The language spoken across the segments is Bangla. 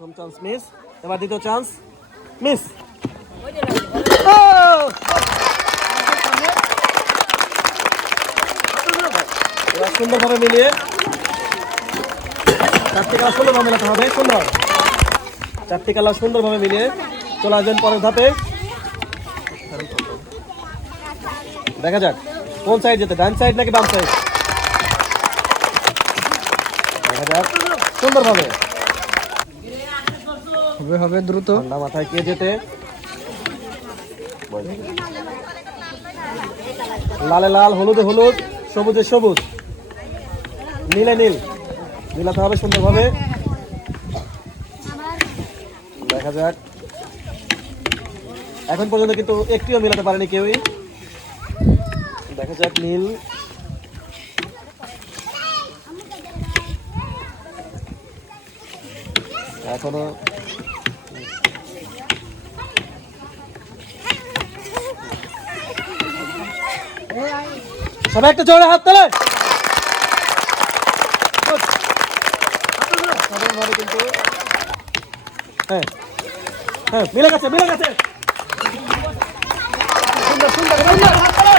প্রথম চান্স মিস, এবার দ্বিতীয় চান্স মিস। এবার সুন্দরভাবে মিলিয়ে চারটি কালার সুন্দরভাবে মেলাতে হবে। সুন্দর, চারটি কালার সুন্দরভাবে মিলিয়ে চলে আসবেন পরের ধাপে। দেখা যাক কোন সাইড যেতে, ডান সাইড নাকি বাম সাইড। দেখা যাক সুন্দরভাবে হবে দ্রুত। ঠান্ডা মাথায় কে যেতে। লালে লাল, হলুদে হলুদ, সবুজে সবুজ, নীলে নীল, মিলাতে হবে সুন্দরভাবে। দেখা যাক, এখন পর্যন্ত কিন্তু একটিও মিলাতে পারেনি কেউই। দেখা যাক নীল, এখনো সবাই একটা জোরে হাত তোলে। কিন্তু হ্যাঁ হ্যাঁ মিলে গেছে, মিলে গেছে। সুন্দর সুন্দর হাত তোলে।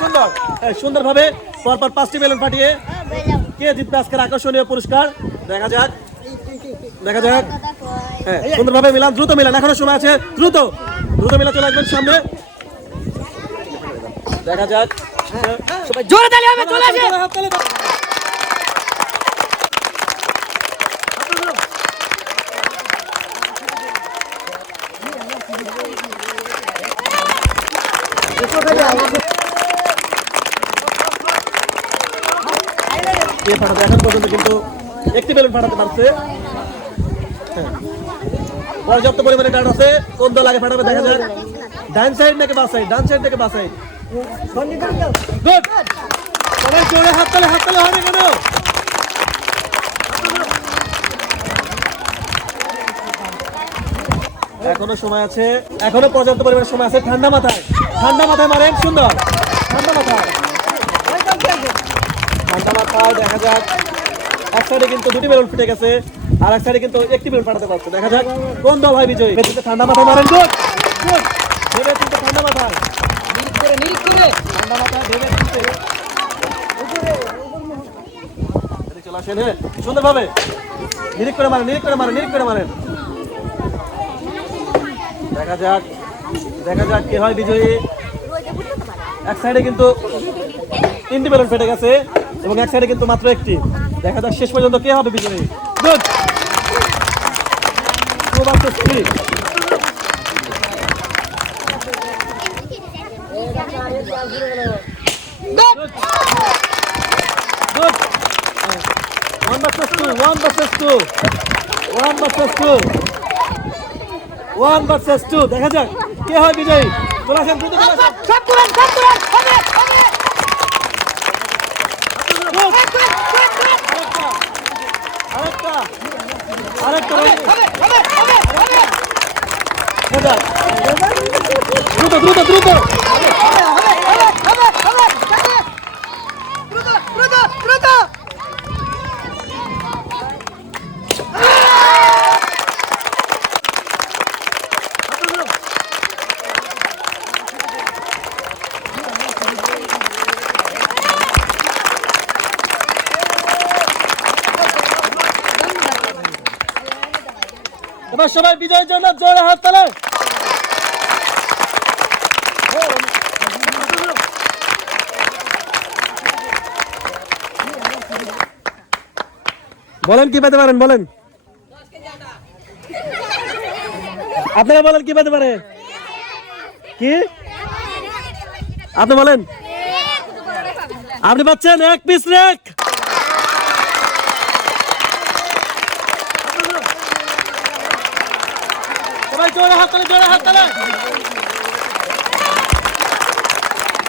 সুন্দর সুন্দরভাবে পরপর 5টি বেলুন ফাটিয়ে কে জিতবে আজকের আকর্ষণীয় পুরস্কার। দেখা যাক, দেখা যাক। হ্যাঁ সুন্দরভাবে মিলান, দ্রুত মিলান, এখনো সময় আছে। দ্রুত দ্রুত মিলা, চলে আসবেন সামনে। দেখা যাক, সবাই জোরে তালি হবে, চলে আসে। ফাটাতে এখন পর্যন্ত কিন্তু একটি বেলুন ফাটাতে পারছে। পর্যাপ্ত পরিমাণে ডান আছে। কোন দল আগে ফাটাবে দেখা যাক। ডান সাইড নাকি বাম সাইড, ডান সাইড নাকি বাম সাইড। গুড, সবাই জোরে হাত তালে, হাত তালে হবে কেন? এখনো সময় আছে, এখনো পর্যাপ্ত পরিমাণে সময় আছে। ঠান্ডা মাথায়, ঠান্ডা মাথায় মারেন। সুন্দর, ঠান্ডা মাথায়, ঠান্ডা মাথায়। দেখা যাক, এক সাইডে কিন্তু দুটি বেলুন ফুটে গেছে, আর এক সাইডে কিন্তু একটি বেলুন ফাটাতে পারছে। দেখা যাক কোন দল হয় বিজয়ী। ঠান্ডা মাথায় মারেন। গুড গুড, ভেবে চিন্তে ঠান্ডা মাথায়, ঠান্ডা মাথায় ভেবে চিন্তে চলে আসেন। হ্যাঁ সুন্দরভাবে নিরিখ করে মারেন, নিরিখ করে মারেন, নিরিখ করে মারেন। দেখা যাক, দেখা যাক কে হয় বিজয়ী। এক সাইডে কিন্তু 3টি বেলুন ফেটে গেছে এবং এক সাইডে কিন্তু মাত্র একটি। দেখা যাক শেষ পর্যন্ত কে হবে বিজয়ী। Good, 2 versus 3। Good, 1 versus 2, 1 versus 2, 1 versus 2, 1 versus 2। দেখা যাক কে হয় বিজয়ী। চলে আসেন, দ্রুত চলে আসেন। সব তুলেন, সব তুলেন, হবে হবে। আরেকটা, আরেকটা, হবে হবে হবে হবে। দ্রুত দ্রুত দ্রুত। এবার সবাই বিজয়ের জন্য জোরে হাত তালে। বলেন কি পেতে পারেন, বলেন আপনারা, বলেন কি পেতে পারে। কি আপনি বলেন? আপনি পাচ্ছেন 1 পিস রেক। সবাই জোরে হাত তালে, জোরে হাত তালে।